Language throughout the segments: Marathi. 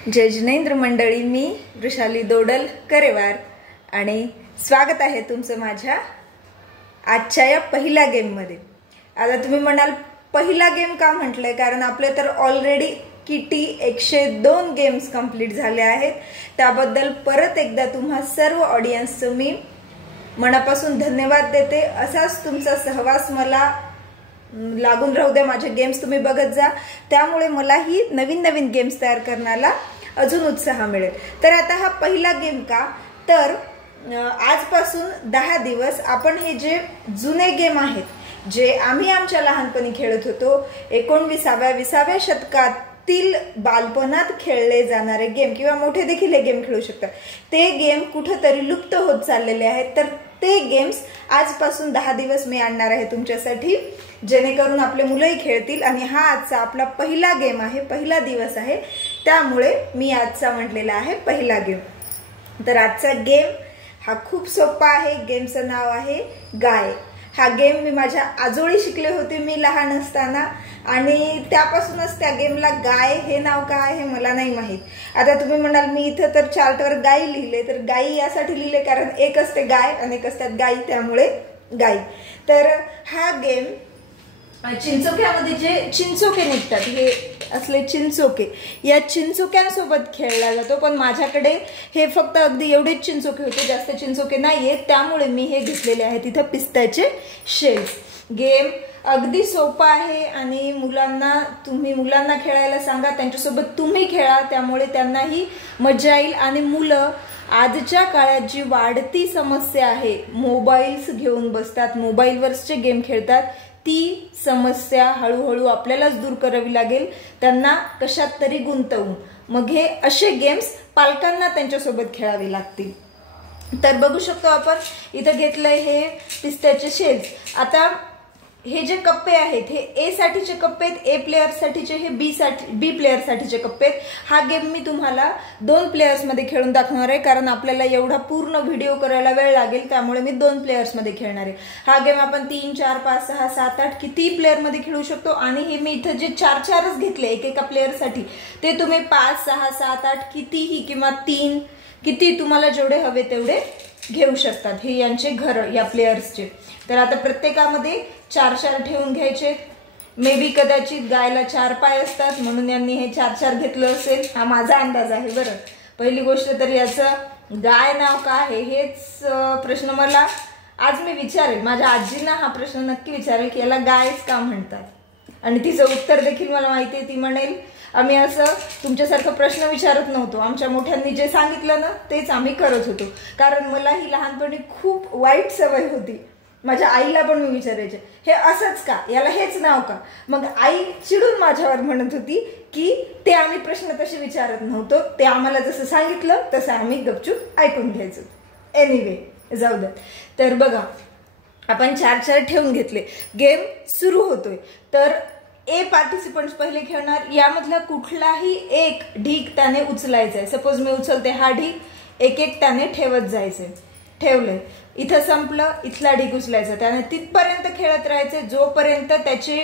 जय जिनेंद्र मंडळी, मी वृषाली दोडल करेवार आणि स्वागत आहे तुमचं माझ्या आजच्या या पहिल्या गेम मध्ये। आता तुम्ही म्हणाल पहिला गेम का म्हटलंय, कारण आपले तर ऑलरेडी किती 102 गेम्स कंप्लीट झाले आहेत। त्याबद्दल परत एकदा तुम्हा सर्व ऑडियन्सचं मी मनापासून धन्यवाद देते। असाच तुमचा सहवास मला लागून राहू दे, माझे गेम्स तुम्ही बघत जा, त्यामुळे मलाही नवीन नवीन गेम्स तयार करण्याला अजून उत्साह मिळेल। तर आता हा पहिला गेम का, तर आजपासून 10 दिवस आपण हे जे जुने गेम आहेत जे आम्ही आमच्या लहानपणी खेळत होतो, 19व्या-20व्या शतकातील बालपणात खेळले जाणारे गेम किंवा मोठे देखील हे गेम खेळू शकतात, ते गेम कुठेतरी लुप्त होत चाललेले आहेत। तर ते गेम्स आजपासून 10 दिवस मी आणणार आहे तुमच्यासाठी, जेणेकरून आपले मुलंही खेळतील। आणि हा आजचा आपला पहिला गेम आहे, पहिला दिवस आहे, त्यामुळे मी आजचा म्हटलेला आहे पहिला गेम। तर आजचा गेम हा खूप सोपा आहे। गेमचं नाव आहे गाय। हा गेम मी माझ्या आजोळी शिकले होते मी लहान असताना, आणि त्यापासूनच त्या गेमला गाय हे नाव का आहे मला नाही माहित। आता तुम्ही म्हणाल मी इथं तर चार्टवर गाई लिहिले, तर गाई यासाठी लिहिले कारण एक असते गाय आणि एक असतात गाई, त्यामुळे गाई। तर हा गेम चिंचोक्यामध्ये जे चिंचोके निघतात, हे असले चिंचोके, या चिंचोक्यांसोबत खेळला जातो। पण माझ्याकडे हे फक्त अगदी एवढेच चिंचोके होते, जास्त चिंचोके नाहीये, त्यामुळे मी हे घेतलेले आहेत इथं पिस्त्याचे शेल्स। गेम अगदी सोपा आहे आणि मुलांना खेळायला सांगा, त्यांच्यासोबत तुम्ही खेळा, त्यामुळे त्यांनाही मजा येईल। आणि मुलं आजच्या काळात जी वाढती समस्या आहे, मोबाईल्स घेऊन बसतात, मोबाईलवरचे गेम खेळतात, ती समस्या हळूहळू आपल्यालाच दूर करावी लागेल, त्यांना कशात तरी गुंतवून। मग हे असे गेम्स पालकांना त्यांच्यासोबत खेळावे लागतील। तर बघू शकतो आपण इथं घेतलंय हे पिस्त्याचे शेल्स। आता हे जे कप्पे आहेत हे ए साठीचे कप्पे आहेत, ए प्लेयर साठीचे, हे बी प्लेयर साठीचे कप्पे आहेत। हा गेम मी तुम्हाला 2 प्लेयर्स मध्ये खेळून दाखवणार आहे, कारण आपल्याला एवढा पूर्ण व्हिडिओ करायला वेळ लागेल, त्यामुळे मी 2 प्लेयर्स मध्ये खेळणार आहे। हा गेम आपण 3, 4, 5, 6, 7, 8 किती प्लेयर मध्ये खेळू शकतो। आणि हे मी इथं जे 4-4च घेतले एकेका प्लेयर साठी, ते तुम्ही 5, 6, 7, 8 कितीही किंवा 3 किती तुम्हाला जेवढे हवे तेवढे घेऊ शकतात। हे यांचे घर या प्लेयर्सचे। तर आता प्रत्येकामध्ये 4-4 ठेवून घ्यायचे। मे बी कदाचित गायला 4 पाय असतात म्हणून यांनी हे 4-4 घेतलं असेल, हा माझा अंदाज आहे बरं। पहिली गोष्ट तर याचं गाय नाव का आहे हेच प्रश्न मला आज मी विचारेल, माझ्या आजींना हा प्रश्न नक्की विचारेल की याला गायच का म्हणतात, आणि तिचं उत्तर देखील मला माहिती आहे। ती म्हणेल आम्ही असं तुमच्यासारखं प्रश्न विचारत नव्हतो, आमच्या मोठ्यांनी जे सांगितलं ना तेच आम्ही करत होतो। कारण मला ही लहानपणी खूप वाईट सवय होती, माझ्या आईला पण मी विचारायचे हे असंच का, याला हेच नाव का। मग आई चिडून माझ्यावर म्हणत होती की ते आम्ही प्रश्न तसे विचारत नव्हतो, ते आम्हाला जसं सांगितलं तसं आम्ही गपचूप ऐकून घ्यायचो। एनिवे जाऊ द्या। तर बघा आपण 4-4 ठेवून घेतले, गेम सुरू होतोय। तर ए पार्टिसिपंट्स पहिले खेळणार, यामधला कुठलाही एक ढीग त्याने उचलायचा आहे। सपोज मी उचलते हा ढीग, एक त्याने ठेवत जायचंय। ठेवलंय, इथं संपलं, इथला ढीग उचलायचा, त्याने तिथपर्यंत खेळत राहायचे जोपर्यंत त्याचे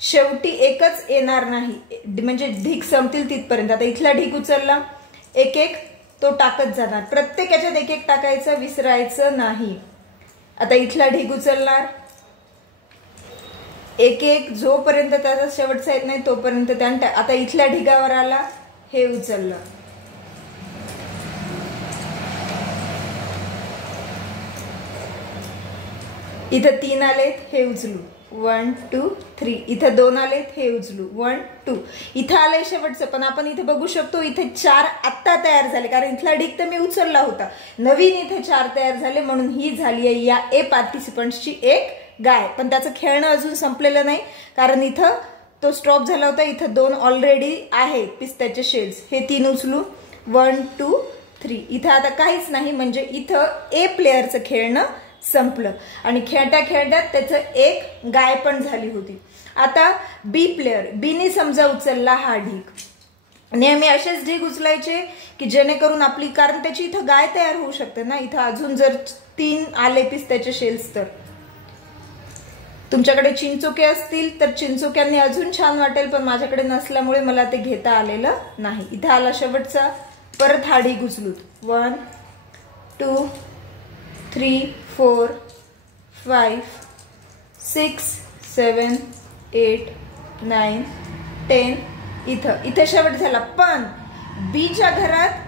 शेवटी एकच येणार नाही, म्हणजे ढीग संपतील तिथपर्यंत। आता इथला ढीग उचलला, एक तो टाकत जाणार, प्रत्येक याच्यात एक टाकायचं, विसरायचं नाही। आता इथला ढीग उचलणार, एक जोपर्यंत त्याचा शेवटचा येत नाही तोपर्यंत त्याने आता इथल्या ढिगावर आला, हे उचललं, इथं 3 आलेत, हे उचलू, 1 2 3, इथं 2 आलेत, हे उचलू, 1 2, इथं आलंय शेवटचं। पण आपण इथे बघू शकतो इथे 4 आत्ता तयार झाले, कारण इथला ढीग तर मी उचलला होता, नवीन इथे 4 तयार झाले, म्हणून ही झाली आहे या ए पार्टिसिपंट्सची एक गाय। पण त्याचं खेळणं अजून संपलेलं नाही, कारण इथं तो स्टॉप झाला होता, इथं 2 ऑलरेडी आहेत पिस्त्याचे शेल्स, हे 3 उचलू, 1 2 3, इथं आता काहीच नाही, म्हणजे इथं ए प्लेयरचं खेळणं संपलं। आणि खेळता खेळता त्याचं एक गाय पण झाली होती। आता बी प्लेयर, बीने समजा उचलला हा ढीग, नेहमी असेच ढीग उचलायचे की जेणेकरून आपली, कारण त्याची इथं गाय तयार होऊ शकते ना, इथं अजून जर 3 आले पिस्त्याचे शेल्स तर तुमच्याकडे चिंचोके असतील तर चिंचोक्यांनी अजून छान वाटेल, पण माझ्याकडे नसल्यामुळे मला ते घेता आलेलं नाही. इथं आला शेवटचा. परत हाडी गुचलूत 1 2 3 4 5 6 7 8 9 10. इथं शेवट झाला. पण बीच्या घरात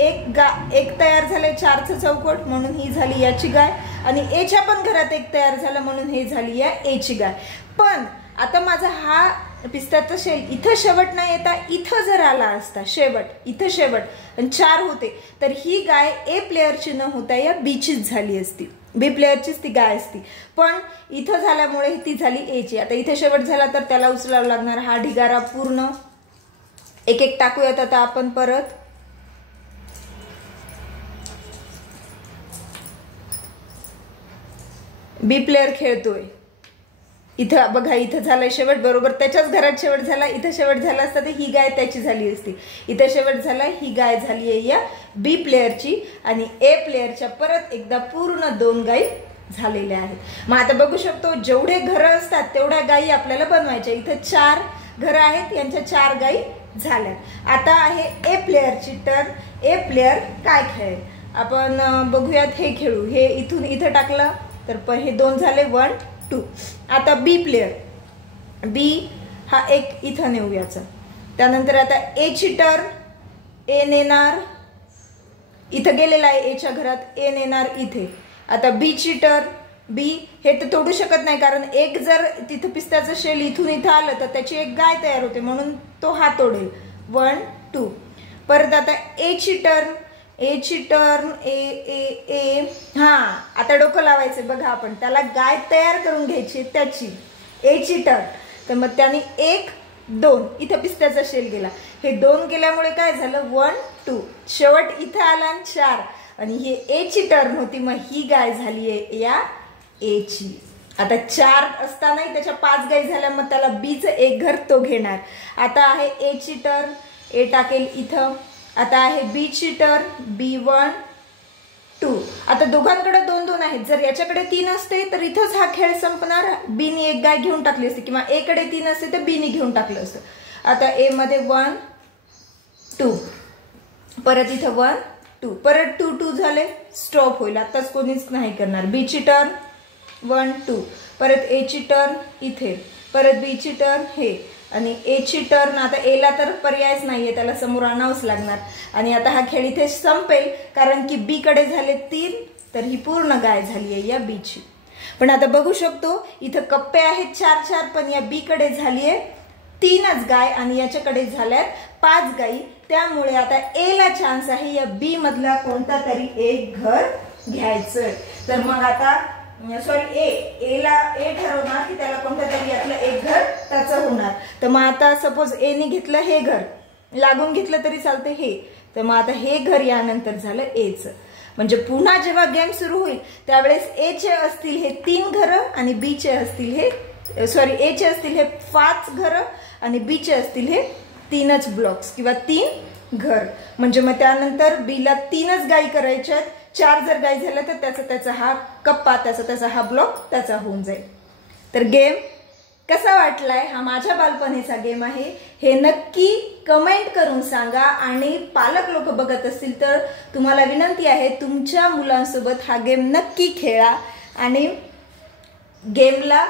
एक तयार झाले 4चं चौकट, म्हणून ही झाली याची गाय. आणि एच्या पण घरात एक तयार झालं, म्हणून ही झाली या एची गाय. पण आता माझा हा पिस्त्याचा शेल इथं शेवट नाही येता इथं जर आला असता शेवट, इथं शेवट आणि 4 होते, तर ही गाय ए प्लेअरची न होता या बीचीच झाली असती. बी प्लेअरचीच ती गाय असती. पण इथं झाल्यामुळे ती झाली एची. आता इथे शेवट झाला तर त्याला उचलावा लागणार हा ढिगारा पूर्ण. एक एक टाकूयात आता आपण परत. बी प्लेअर खेळतोय. इथं बघा, इथं झालाय शेवट, बरोबर त्याच्याच घरात शेवट झाला. इथं शेवट झाला असता तर ही गाय त्याची झाली असती. इथं शेवट झाला, ही गाय झाली आहे या बी प्लेअरची. आणि ए प्लेअरच्या परत एकदा पूर्ण 2 गायी झालेल्या आहेत. मग आता बघू शकतो जेवढे घरं असतात तेवढ्या गायी आपल्याला बनवायच्या. इथं 4 घरं आहेत, यांच्या 4 गायी झाल्या. आता आहे ए प्लेअरची टर्न. ए प्लेअर काय खेळेल आपण बघूयात. हे खेळू. हे इथून इथं टाकलं तर हे 2 झाले 1 2. आता बी प्लेअर. बी हा एक इथं नेऊ याचा. त्यानंतर आता एची टर्न. ए नेणार, इथं गेलेला आहे एच्या घरात, ए नेणार इथे. आता बीची टर्न. बी हे तर तोडू शकत नाही, कारण एक जर तिथं पिस्त्याचं शेल इथून इथं आलं तर त्याची एक गाय तयार होते, म्हणून तो हा तोडेल 1 2. परत आता एची टर्न. एची टर्न. ए हा आता डोकं लावायचं बघा आपण. त्याला गाय तयार करून घ्यायची त्याची. एची टर्न. तर मग त्याने 1 2 इथं पिस्त्याचा शेल गेला. हे 2 गेल्यामुळे काय झालं 1 2. शेवट इथं आला आणि 4. आणि हे एची टर्न होती, मग ही गाय झाली आहे या एची. आता 4 असतानाही त्याच्या 5 गायी झाल्या, मग त्याला बीचं एक घर तो घेणार. आता आहे एची टर्न. ए टाकेल इथं. आता आहे बीची टर्न. बी 1 2. आता दोघांकडे 2 2 आहेत. जर याच्याकडे 3 असते तर इथंच हा खेळ संपणार. बीने एक गाय घेऊन टाकली असते, किंवा ए कडे 3 असते तर बीने घेऊन टाकलं असतं. आता ए मध्ये 1 2. परत इथं 1 2. परत 2 2 झाले, स्टॉप होईल. आताच कोणीच नाही करणार. बीची टर्न 1 2. परत एची टर्न इथे. परत बीची टर्न हे. आणि एची टर्न. आता एला तर पर्यायच नाहीये, त्याला समोर आणावंच लागणार. आणि आता हा खेळ इथे संपेल, कारण की बी कडे झाले 3, तर ही पूर्ण गाय झाली आहे या बीची. पण आता बघू शकतो इथं कप्पे आहेत 4 4, पण या बी कडे झाली आहे 3च गाय आणि याच्याकडे झाल्यात 5 गायी. त्यामुळे आता ए ला चान्स आहे या बी मधला कोणता तरी एक घर घ्यायचं. तर मग आता सॉरी एला ए ठरवणार की त्याला कोणत्या तरी यातलं एक घर त्याचं होणार. तर मग आता सपोज एने घेतलं हे घर, लागून घेतलं तरी चालतं हे. तर मग आता हे घर यानंतर झालं एचं. म्हणजे पुन्हा जेव्हा गेम सुरू होईल त्यावेळेस एचे असतील हे 3 घरं आणि बीचे असतील हे एचे असतील हे 5 घरं आणि बीचे असतील हे 3च ब्लॉक्स किंवा 3 घर. म्हणजे मग त्यानंतर बीला 3च गायी करायच्यात. 4 जर गायी झाल्या तर त्याचा हा कप्पा, त्याचा हा ब्लॉक त्याचा होऊन जाईल. तर गेम कसा वाटलाय? हा माझ्या बालपणीचा गेम आहे. हे नक्की कमेंट करून सांगा. आणि पालक लोक बघत असतील तर तुम्हाला विनंती आहे तुमच्या मुलांसोबत हा गेम नक्की खेळा आणि गेमला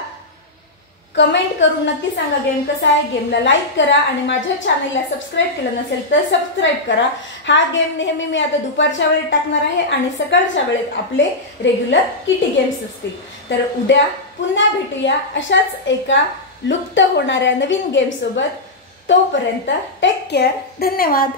कमेंट करून नक्की सांगा गेम कसा आहे. गेमला लाईक करा आणि माझ्या चॅनलला सबस्क्राईब केलं नसेल तर सबस्क्राईब करा. हा गेम नेहमी मी आता दुपारच्या वेळेत टाकणार आहे आणि सकाळच्या वेळेत आपले रेग्युलर किटी गेम्स असतील. तर उद्या पुन्हा भेटूया अशाच एका लुप्त होणाऱ्या नवीन गेम सोबत. तोपर्यंत टेक केअर. धन्यवाद.